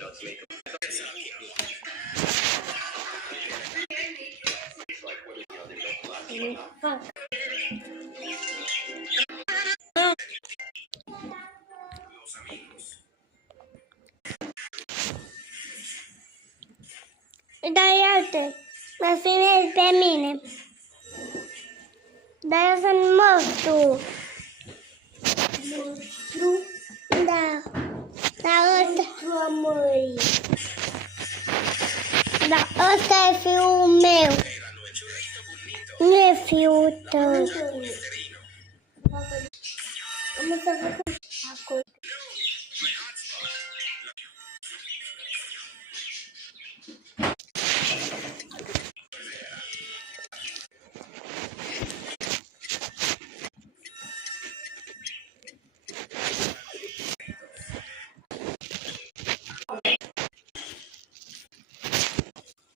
Dar iată, mă filmezi pe mine. Dar eu sunt monstru. Monstru? Da. Dar ăsta... Da, ăsta e fiul meu. Nu e fiul tău.